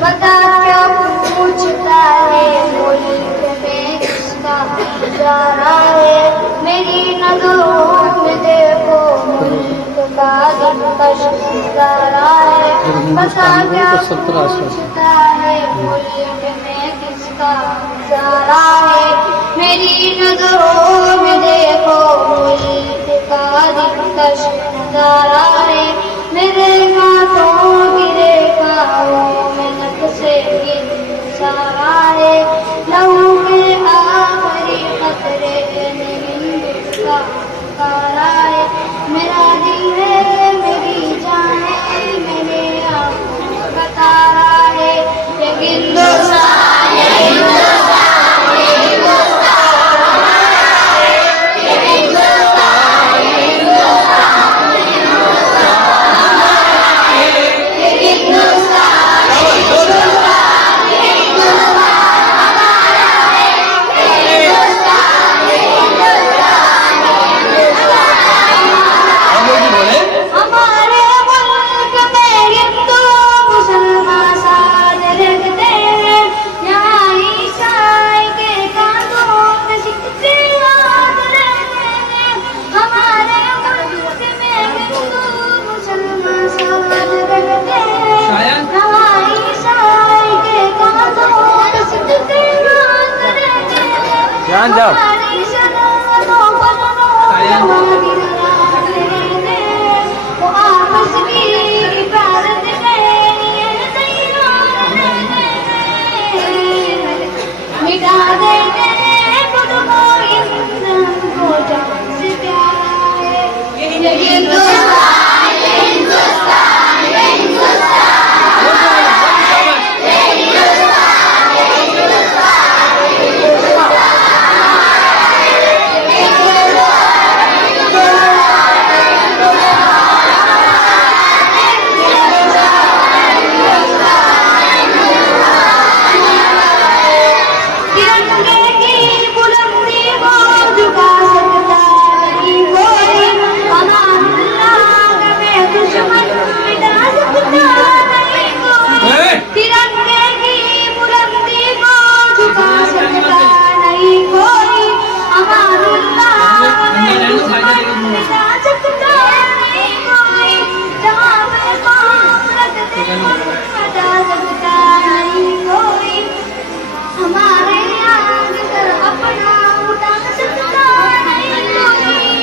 बता क्या पूछता है मुल्क में किसका गुजारा है, मेरी नजरों में देखो मुल्क का दिलकश नजारा है। बता क्या पूछता है मुल्क में किसका गुजारा है, मेरी नजरों में देखो मुल्क का दिलकश नजारा है। मेरे हाथों की रेखाओं में नक्शे सारा है, लहू के आखिरी खतरे में हिंदू का कारा है। मेरा दिल है मेरी जान है, मेरे आंखों का तारा है, ये हिंदुस्तान ये हिंदुस्तान ये हिंदुस्तान हमारा है, ये हिंदुस्तान ये हिंदुस्तान ये हिंदुस्तान हमारा है, ये हिंदुस्तान ये हिंदुस्तान ये हिंदुस्तान हमारा है, ये हिंदुस्तान ये हिंदुस्तान ये हिंदुस्तान हमारे मुल्क में हिंदू मुसलमान साथ रहते हैं, यहाँ ईसाई के कानों में सिक्के हाथ रहते हैं। हमारे मुल्क में हिंदू मुसलमान साथ रहते हैं, यहाँ ईसाई के कानों में सिक्के हाथ रहते हैं। हमारी सनतों फजलों में गिररान रहते हैं, वो आपस की इबादत के लिए तैयार रहते हैं। मिटा देते हैं खुद को इंसान को जान से प्यारा है, ये हिंदुस्तान ये हिंदुस्तान ये हिंदुस्तान हमारा है, ये हिंदुस्तान ये हिंदुस्तान ये हिंदुस्तान हमारा है, ये हिंदुस्तान ये हिंदुस्तान ये हिंदुस्तान हमारा है, ये हिंदुस्तान ये हिंदुस्तान ये हिंदुस्तान हमारा है। तिरंगे की बुलंदी को झुका सकता नहीं कोई, अमानुल्लाह में दुश्मन मिटा सकता नहीं कोई। तिरंगे की बुलंदी को झुका सकता नहीं कोई, अमानुल्लाह में दुश्मन मिटा सकता नहीं कोई। जहाँ पे कौम रखते हटा सकता नहीं कोई, हमारे आग कर अपना उठा सकता नहीं कोई।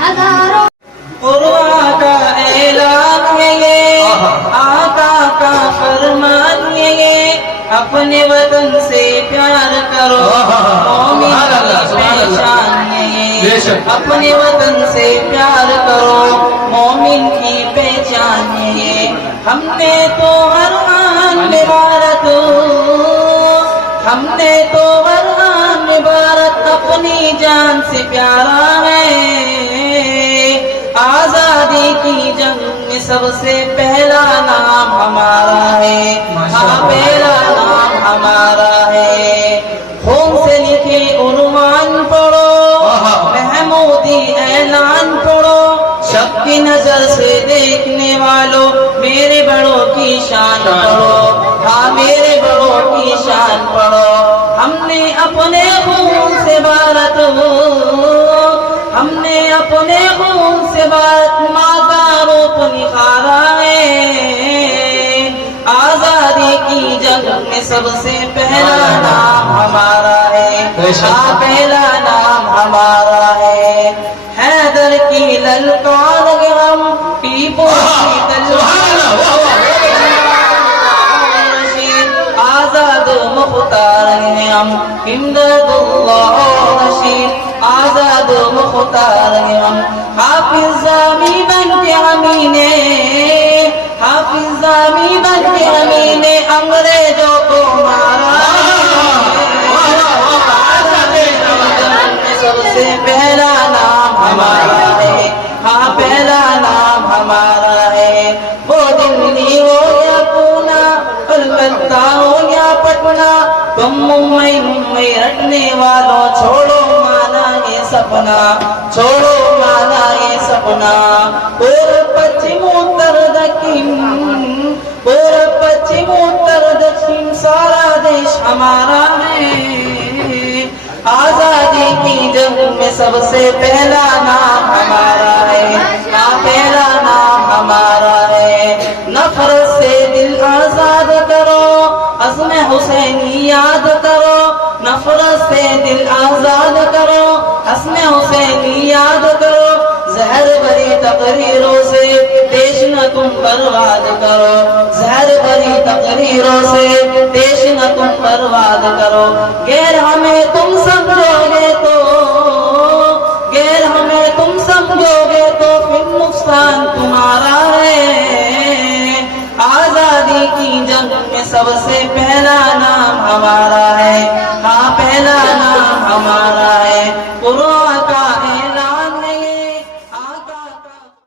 हजारों उर्वा का ऐलान है ये, आका का फरमान है ये, अपने वतन से प्यार करो मौमिन की पहचान है ये। अपने वतन से प्यार करो मौमिन की पहचान है ये। हमने तो हर आन में भारत, हमने तो हर आन में भारत अपनी जान से प्यारा है। आजादी की जंग में सबसे पहला नाम हमारा है, हाँ पहला नाम हमारा है। खून से लिखे उन्वान पढ़ो, महमूदी ऐलान पढ़ो, शक की नजर से देखने वालों मेरे बड़ों की शान पढ़ो, हाँ मेरे बड़ों की शान पढ़ो। हमने अपने खून से भारत, हमने अपने खून से भारत माँ का रूप निखारा है। आजादी की जंग में सबसे पहला नाम हमारा है, हाँ पहला नाम हमारा है। हैदर की ललकार हम टीपू की तलवार, आजाद मुख्तार हैं हम इमदादुल्लाह रशीद, आजाद मुख्तार हैं हम। हाफिज जामी बन के अमीने, हाफिज जामी बन के अमीने अंग्रेजों को मारा। सबसे पहला नाम हमारा है, हाँ पहला नाम हमारा है। वो दिल्ली हो या पूना, कलकत्ता हो या पटना, तुम मुंबई मुंबई रटने वालों छोड़ो माना ये सपना, छोड़ो माना अपना। पूरब पश्चिम उत्तर दक्षिण, पूरब पश्चिम उत्तर दक्षिण सारा देश हमारा है। आजादी की जंग में सबसे पहला नाम हमारा है, हाँ पहला नाम हमारा है। नफरत से दिल आजाद करो, अज़्म हुसैनी याद करो। नफरत से दिल आजाद करो, अज़्म हुसैनी याद करो। जहर भरी तकरीरों से देश न तुम बर्बाद करो, जहर भरी तकरीरों से देश न तुम बर्बाद करो। गैर हमें तुम समझोगे तो, गैर हमें तुम समझोगे तो फिर नुकसान तुम्हारा है। आजादी की जंग में सबसे पहला नाम हमारा है, हाँ पहला